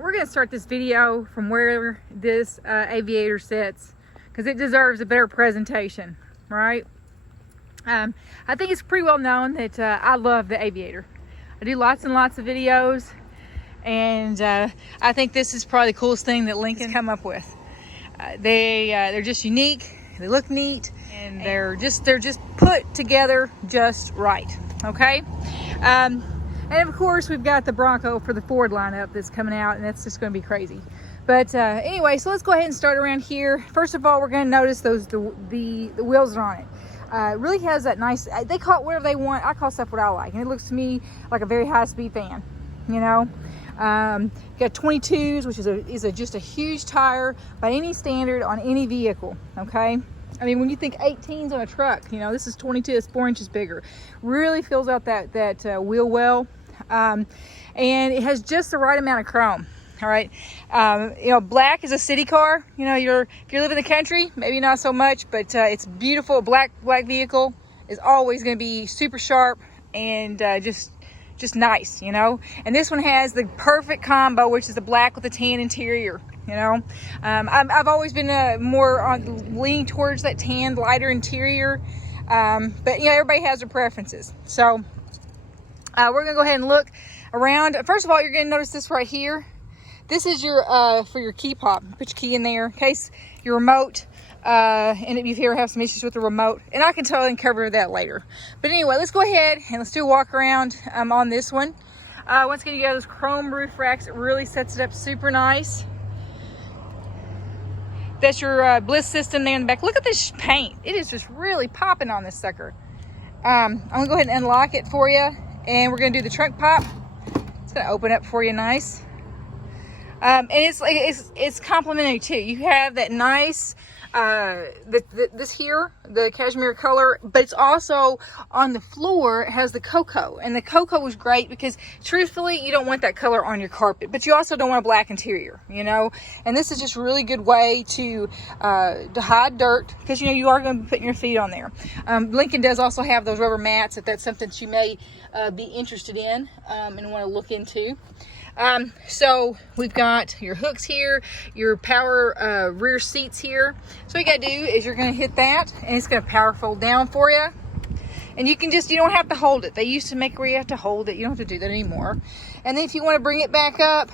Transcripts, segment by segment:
We're going to start this video from where this Aviator sits because it deserves a better presentation, right? I think it's pretty well known that I love the Aviator. I do lots and lots of videos, and I think this is probably the coolest thing that Lincoln's come up with. They're just unique, they look neat, and they're just put together just right, okay? And of course, we've got the Bronco for the Ford lineup that's coming out, and that's just going to be crazy. But anyway, so let's go ahead and start around here. First of all, we're going to notice the wheels that are on it. It really has that nice, they call it whatever they want. I call stuff what I like, and it looks to me like a very high-speed fan, you know. Got 22s, which is just a huge tire by any standard on any vehicle, okay? I mean, when you think 18s on a truck, you know, this is 22, it's 4 inches bigger. Really fills out that wheel well. And it has just the right amount of chrome. All right. You know, black is a city car. You know, if you live in the country, maybe not so much, but it's beautiful. Black vehicle is always going to be super sharp and just nice, you know. And this one has the perfect combo, which is the black with the tan interior. You know, I've always been more on leaning towards that tan, lighter interior, but you know, everybody has their preferences. So we're gonna go ahead and look around. First of all, you're gonna notice this right here. This is your for your key pop. Put your key in there in case your remote, and if you ever have some issues with the remote, and I can totally cover that later. But anyway, let's go ahead and let's do a walk around on this one. Once again, you got those chrome roof racks. It really sets it up super nice. That's your bliss system there in the back. Look at this paint. It is just really popping on this sucker. I'm gonna go ahead and unlock it for you, and we're gonna do the trunk pop. It's gonna open up for you nice. And it's complimentary too. You have that nice, this here, the cashmere color, but it's also on the floor, it has the cocoa. And the cocoa was great because truthfully, you don't want that color on your carpet, but you also don't want a black interior, you know? And this is just a really good way to hide dirt, because you know, you are going to be putting your feet on there. Lincoln does also have those rubber mats if that's something that you may be interested in and want to look into. So we've got your hooks here, your power rear seats here. So what you gotta do is you're gonna hit that, and it's gonna power fold down for you. And you don't have to hold it. They used to make where you have to hold it. You don't have to do that anymore. And then if you want to bring it back up,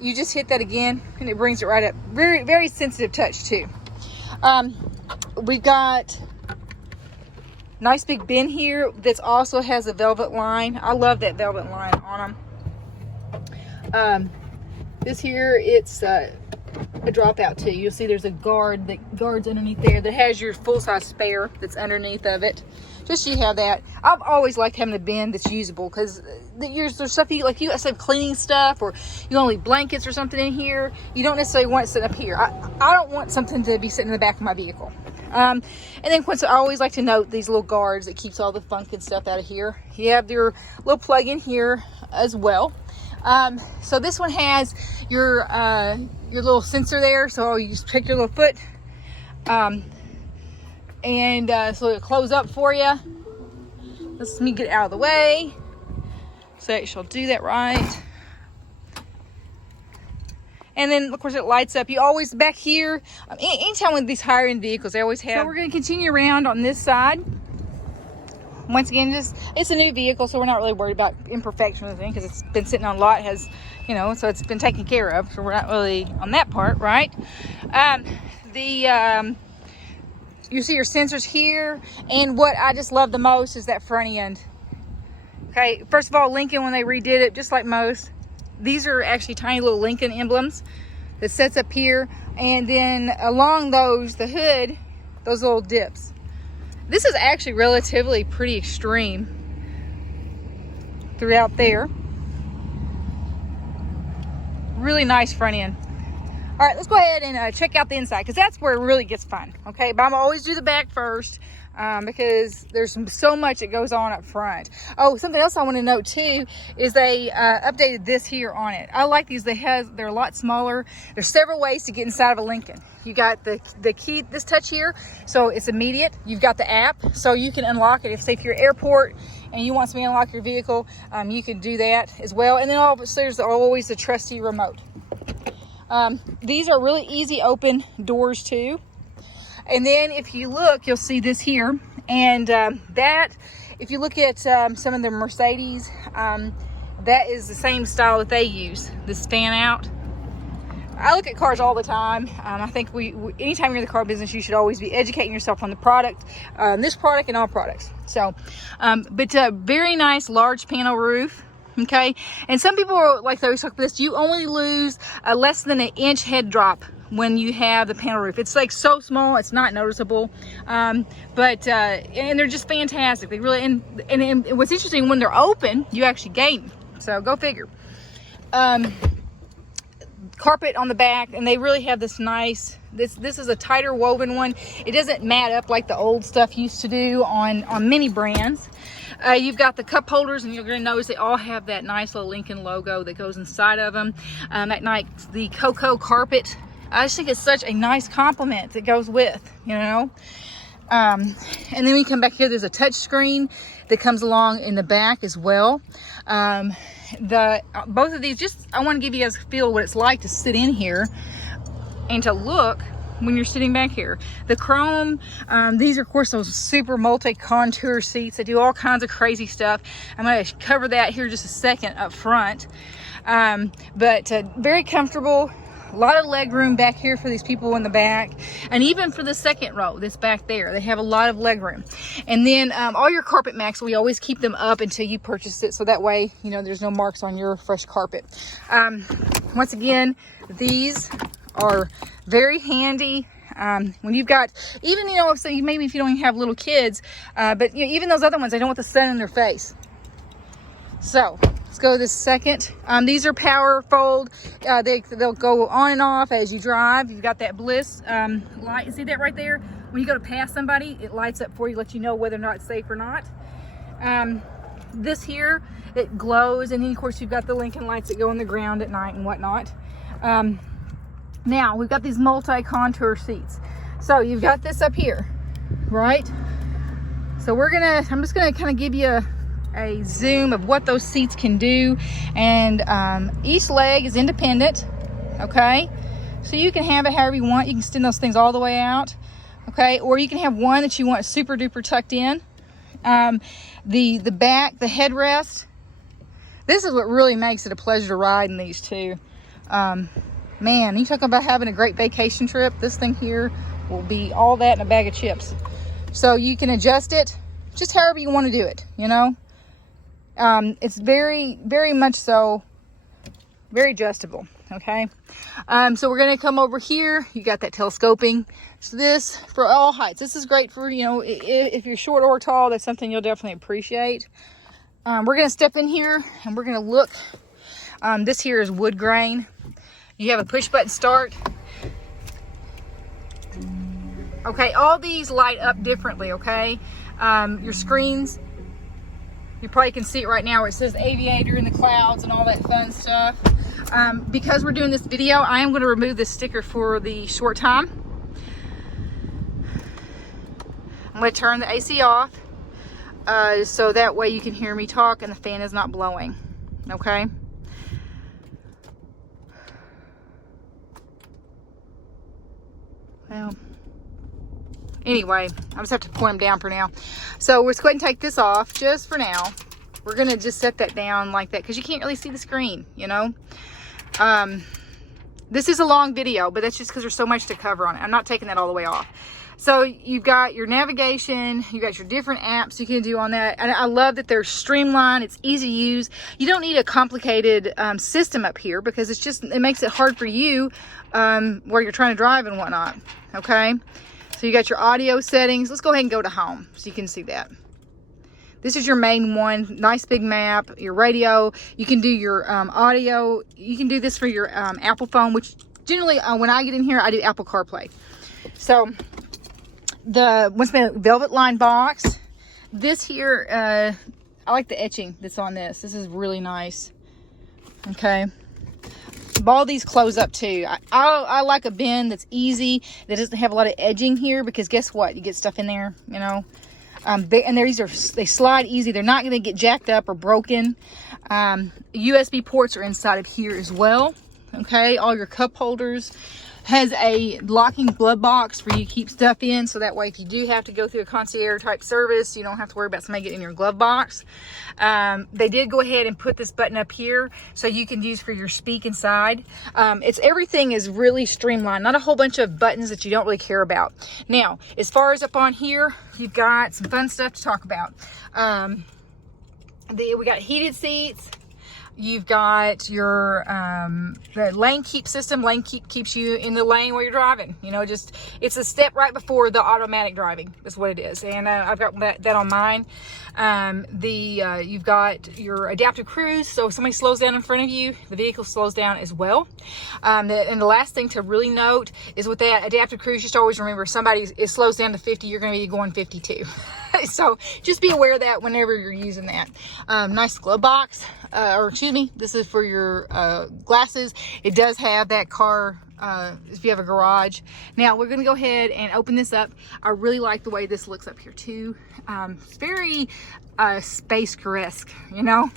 you just hit that again, and it brings it right up. Very, very sensitive touch too. We've got nice big bin here that also has a velvet line. I love that velvet line on them. This here, it's a dropout too. You'll see there's a guard that guards underneath there that has your full-size spare that's underneath of it. Just so you have that. I've always liked having a bin that's usable, because there's stuff you got some cleaning stuff, or you want to leave blankets or something in here. You don't necessarily want it sitting up here. I don't want something to be sitting in the back of my vehicle. And then I always like to note these little guards that keeps all the funk and stuff out of here. You have your little plug in here as well. So this one has your little sensor there, so you just pick your little foot, and so it'll close up for you. Let me get it out of the way, so it shall do that right. And then of course it lights up. You always back here, anytime with these higher end vehicles, they always have. So we're going to continue around on this side. Once again, it's a new vehicle, so we're not really worried about imperfection or anything, because it's been sitting on a lot, has, you know, so it's been taken care of, so we're not really on that part, right? You see your sensors here, and what I just love the most is that front end. Okay, first of all, Lincoln, when they redid it, just like most, these are actually tiny little Lincoln emblems that sets up here, and then along those, the hood, those little dips. This is actually relatively pretty extreme throughout there. Really nice front end. All right, let's go ahead and check out the inside, because that's where it really gets fun, okay? But I'm gonna always do the back first, because there's so much that goes on up front. Oh, something else I want to note too is they updated this here on it. I like these. They're a lot smaller. There's several ways to get inside of a Lincoln. You got the key, this touch here, so it's immediate. You've got the app, so you can unlock it. If you're at airport and you want somebody to unlock your vehicle, you can do that as well. And then obviously there's always the trusty remote. These are really easy open doors too. And then if you look, you'll see this here. And that, if you look at some of the Mercedes, that is the same style that they use, this fan out. I look at cars all the time. I think anytime you're in the car business, you should always be educating yourself on the product, this product and all products. So, but very nice large panel roof. Okay, and some people are like they always talk about this. You only lose less than an inch head drop when you have the panel roof. It's like so small, it's not noticeable. But and they're just fantastic. They really and what's interesting, when they're open, you actually gain. So go figure. Carpet on the back, and they really have this nice, this is a tighter woven one. It doesn't mat up like the old stuff used to do on many brands. You've got the cup holders, and you're going to notice they all have that nice little Lincoln logo that goes inside of them. That nice, the cocoa carpet, I just think it's such a nice compliment that goes with, you know. And then we come back here, there's a touch screen that comes along in the back as well. Both of these, just I want to give you guys a feel what it's like to sit in here and to look when you're sitting back here. The chrome, these are of course those super multi-contour seats. They do all kinds of crazy stuff. I'm going to cover that here just a second up front. But very comfortable. A lot of leg room back here for these people in the back, and even for the second row that's back there, they have a lot of leg room. And then all your carpet mats, we always keep them up until you purchase it, so that way, you know, there's no marks on your fresh carpet. Once again, these are very handy when you've got, even, you know, so maybe if you don't even have little kids, but you know, even those other ones, they don't want the sun in their face. So let's go to this second. These are power fold. They'll go on and off as you drive. You've got that bliss light. See that right there? When you go to pass somebody, it lights up for you, lets you know whether or not it's safe or not. This here, it glows, and then of course you've got the Lincoln lights that go on the ground at night and whatnot. Now we've got these multi-contour seats. So you've got this up here, right? So I'm just gonna kind of give you a zoom of what those seats can do, and each leg is independent. Okay, so you can have it however you want. You can extend those things all the way out, okay, or you can have one that you want super duper tucked in. The back, the headrest, this is what really makes it a pleasure to ride in these two. Man, you talk about having a great vacation trip, this thing here will be all that in a bag of chips. So you can adjust it just however you want to do it, you know. It's very, very much so, very adjustable. Okay. So we're going to come over here. You got that telescoping. So this, for all heights, this is great for, you know, if you're short or tall, that's something you'll definitely appreciate. We're going to step in here and we're going to look. This here is wood grain. You have a push button start. Okay. All these light up differently. Okay. Your screens, you probably can see it right now where it says Aviator in the clouds and all that fun stuff. Because we're doing this video, I am going to remove this sticker for the short time. I'm going to turn the AC off so that way you can hear me talk and the fan is not blowing. Okay? Well, anyway, I just have to point them down for now. So let's go ahead and take this off just for now. We're going to just set that down like that because you can't really see the screen, you know. This is a long video, but that's just because there's so much to cover on it. I'm not taking that all the way off. So you've got your navigation, you got your different apps you can do on that. And I love that they're streamlined. It's easy to use. You don't need a complicated system up here because it makes it hard for you where you're trying to drive and whatnot. Okay. So you got your audio settings. Let's go ahead and go to home so you can see that. This is your main one. Nice big map. Your radio. You can do your audio. You can do this for your Apple phone, which generally when I get in here, I do Apple CarPlay. So once again, velvet lined box. This here, I like the etching that's on this. This is really nice. Okay. All these close up too. I like a bin that's easy, that doesn't have a lot of edging here, because guess what? You get stuff in there, you know. They slide easy. They're not going to get jacked up or broken. USB ports are inside of here as well. Okay, all your cup holders. Has a locking glove box for you to keep stuff in, so that way if you do have to go through a concierge type service, you don't have to worry about somebody getting in your glove box. They did go ahead and put this button up here so you can use for your speak inside. Everything is really streamlined, not a whole bunch of buttons that you don't really care about. Now, as far as up on here, you've got some fun stuff to talk about. We got heated seats. You've got your the lane keep system. Lane keep keeps you in the lane while you're driving. You know, it's a step right before the automatic driving. That's what it is. And I've got that on mine. You've got your adaptive cruise. So if somebody slows down in front of you, the vehicle slows down as well. And the last thing to really note is with that adaptive cruise, just always remember, if it slows down to 50, you're going to be going 52. So just be aware of that whenever you're using that. Nice glove box, this is for your glasses. It does have that car if you have a garage. Now we're going to go ahead and open this up. I really like the way this looks up here too. It's very space caresque, you know.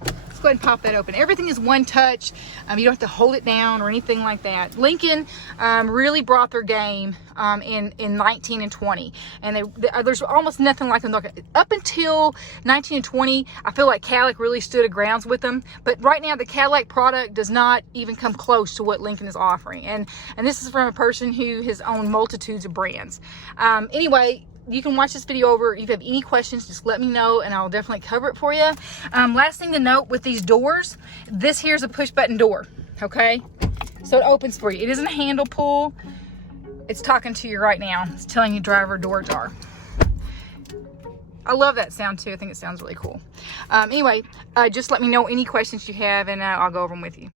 Let's go ahead and pop that open. Everything is one touch. You don't have to hold it down or anything like that. Lincoln really brought their game in 19 and 20, and there's almost nothing like them. Up until 19 and 20, I feel like Cadillac really stood a grounds with them, but right now the Cadillac product does not even come close to what Lincoln is offering, and this is from a person who has owned multitudes of brands. Anyway, you can watch this video over. If you have any questions, just let me know and I'll definitely cover it for you. Last thing to note with these doors, this here's a push button door, okay? So it opens for you. It isn't a handle pull. It's talking to you right now. It's telling you driver door ajar. I love that sound too. I think it sounds really cool. Anyway, just let me know any questions you have and I'll go over them with you.